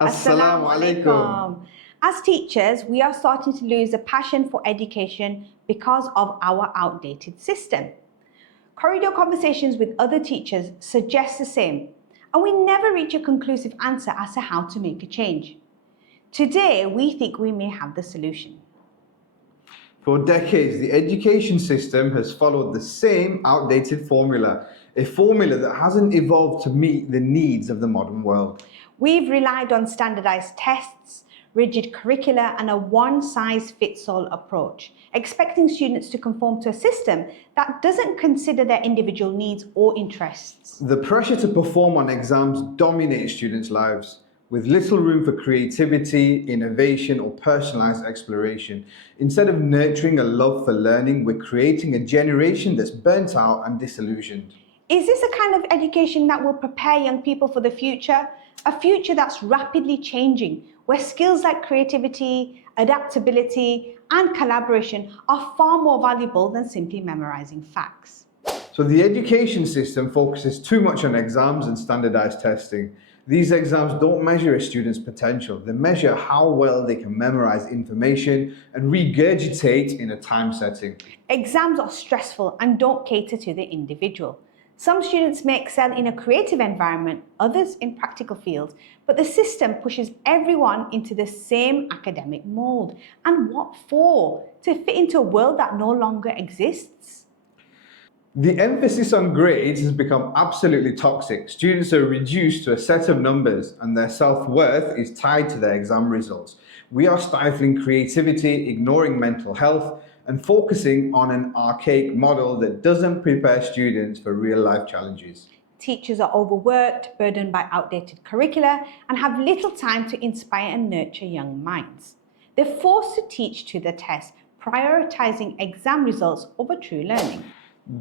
Assalamu alaikum. As teachers, we are starting to lose a passion for education because of our outdated system. Corridor conversations with other teachers suggest the same, and we never reach a conclusive answer as to how to make a change. Today, we think we may have the solution. For decades, the education system has followed the same outdated formula, a formula that hasn't evolved to meet the needs of the modern world. We've relied on standardized tests, rigid curricula, and a one-size-fits-all approach, expecting students to conform to a system that doesn't consider their individual needs or interests. The pressure to perform on exams dominates students' lives, with little room for creativity, innovation, or personalized exploration. Instead of nurturing a love for learning, we're creating a generation that's burnt out and disillusioned. Is this a kind of education that will prepare young people for the future? A future that's rapidly changing, where skills like creativity, adaptability, and collaboration are far more valuable than simply memorizing facts. So the education system focuses too much on exams and standardized testing. These exams don't measure a student's potential. They measure how well they can memorize information and regurgitate in a time setting. Exams are stressful and don't cater to the individual. Some students may excel in a creative environment, others in practical fields, but the system pushes everyone into the same academic mold. And what for? To fit into a world that no longer exists? The emphasis on grades has become absolutely toxic. Students are reduced to a set of numbers and their self-worth is tied to their exam results. We are stifling creativity, ignoring mental health, and focusing on an archaic model that doesn't prepare students for real-life challenges. Teachers are overworked, burdened by outdated curricula, and have little time to inspire and nurture young minds. They're forced to teach to the test, prioritizing exam results over true learning.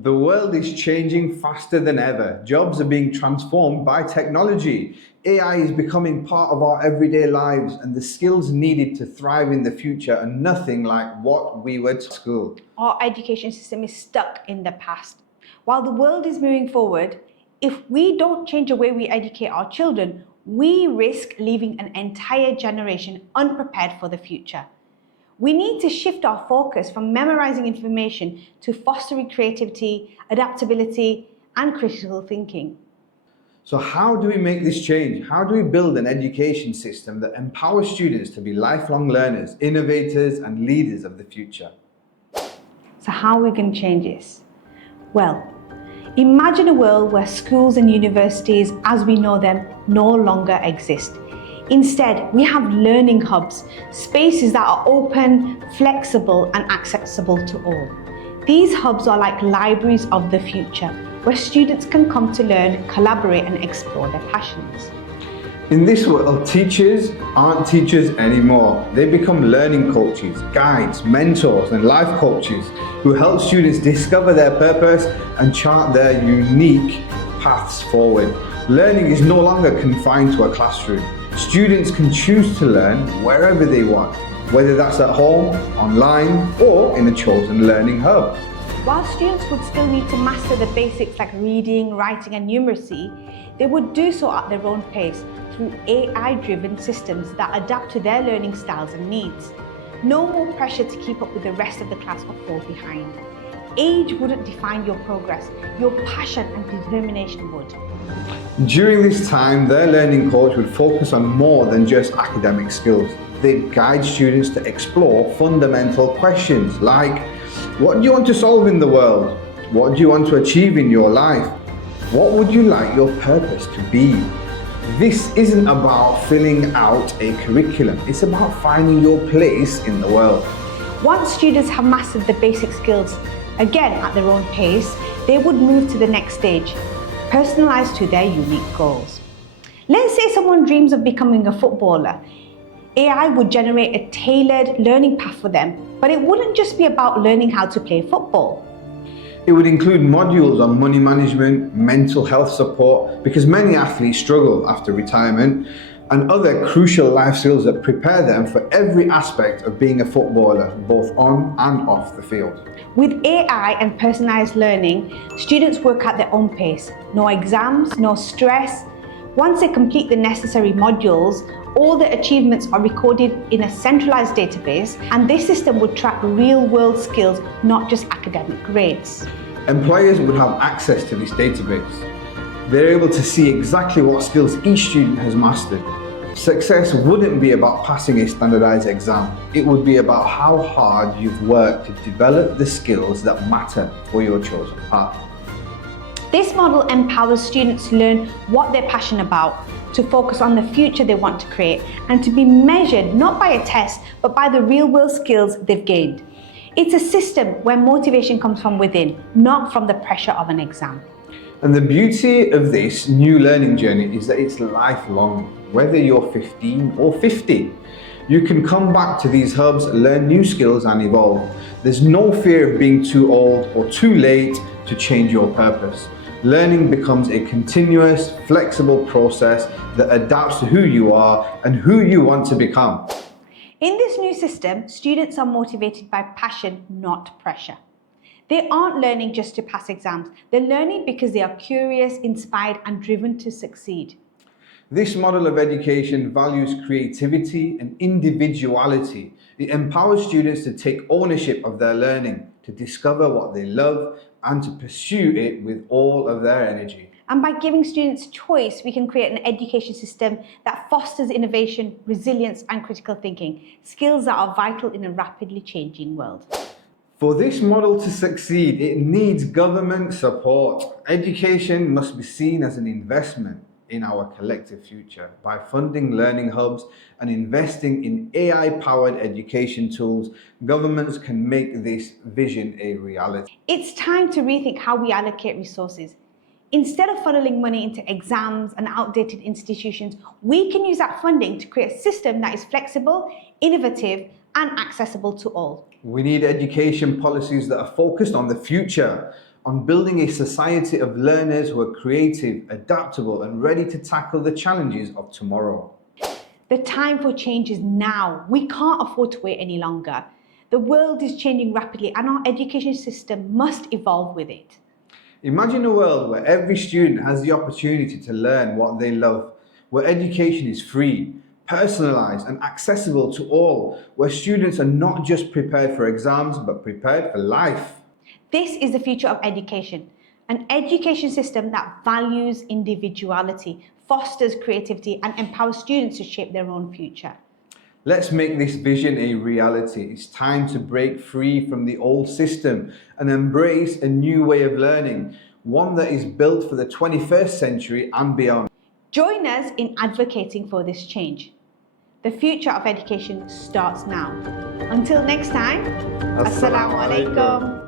The world is changing faster than ever. Jobs are being transformed by technology. AI is becoming part of our everyday lives, and the skills needed to thrive in the future are nothing like what we were taught at school. Our education system is stuck in the past. While the world is moving forward, if we don't change the way we educate our children, we risk leaving an entire generation unprepared for the future. We need to shift our focus from memorizing information to fostering creativity, adaptability, and critical thinking. So how do we make this change? How do we build an education system that empowers students to be lifelong learners, innovators, and leaders of the future? So how are we going to change this? Well, imagine a world where schools and universities, as we know them, no longer exist. Instead, we have learning hubs, spaces that are open, flexible, and accessible to all. These hubs are like libraries of the future, where students can come to learn, collaborate, and explore their passions. In this world, teachers aren't teachers anymore. They become learning coaches, guides, mentors, and life coaches who help students discover their purpose and chart their unique paths forward. Learning is no longer confined to a classroom. Students can choose to learn wherever they want, whether that's at home, online, or in a chosen learning hub. While students would still need to master the basics like reading, writing, and numeracy, they would do so at their own pace through AI-driven systems that adapt to their learning styles and needs. No more pressure to keep up with the rest of the class or fall behind. Age wouldn't define your progress, your passion and determination would. During this time, their learning coach would focus on more than just academic skills. They'd guide students to explore fundamental questions like, what do you want to solve in the world? What do you want to achieve in your life? What would you like your purpose to be? This isn't about filling out a curriculum. It's about finding your place in the world. Once students have mastered the basic skills, again at their own pace, they would move to the next stage, personalized to their unique goals. Let's say someone dreams of becoming a footballer. AI would generate a tailored learning path for them, but it wouldn't just be about learning how to play football. It would include modules on money management, mental health support, because many athletes struggle after retirement, and other crucial life skills that prepare them for every aspect of being a footballer, both on and off the field. With AI and personalized learning, students work at their own pace. No exams, no stress, Once they complete the necessary modules, all their achievements are recorded in a centralised database, and this system would track real-world skills, not just academic grades. Employers would have access to this database. They're able to see exactly what skills each student has mastered. Success wouldn't be about passing a standardised exam. It would be about how hard you've worked to develop the skills that matter for your chosen path. This model empowers students to learn what they're passionate about, to focus on the future they want to create, and to be measured not by a test, but by the real-world skills they've gained. It's a system where motivation comes from within, not from the pressure of an exam. And the beauty of this new learning journey is that it's lifelong. Whether you're 15 or 50, you can come back to these hubs, learn new skills and evolve. There's no fear of being too old or too late to change your purpose. Learning becomes a continuous, flexible process that adapts to who you are and who you want to become. In this new system, students are motivated by passion, not pressure. They aren't learning just to pass exams. They're learning because they are curious, inspired, and driven to succeed. This model of education values creativity and individuality. It empowers students to take ownership of their learning, to discover what they love, and to pursue it with all of their energy. And by giving students choice, we can create an education system that fosters innovation, resilience, and critical thinking, skills that are vital in a rapidly changing world. For this model to succeed, it needs government support. Education must be seen as an investment in our collective future. By funding learning hubs and investing in AI-powered education tools, governments can make this vision a reality. It's time to rethink how we allocate resources. Instead of funneling money into exams and outdated institutions, we can use that funding to create a system that is flexible, innovative, and accessible to all. We need education policies that are focused on the future, on building a society of learners who are creative, adaptable, and ready to tackle the challenges of tomorrow. The time for change is now. We can't afford to wait any longer. The world is changing rapidly, and our education system must evolve with it. Imagine a world where every student has the opportunity to learn what they love, where education is free, personalised, and accessible to all, where students are not just prepared for exams, but prepared for life. This is the future of education, an education system that values individuality, fosters creativity, and empowers students to shape their own future. Let's make this vision a reality. It's time to break free from the old system and embrace a new way of learning, one that is built for the 21st century and beyond. Join us in advocating for this change. The future of education starts now. Until next time, Assalamu alaikum.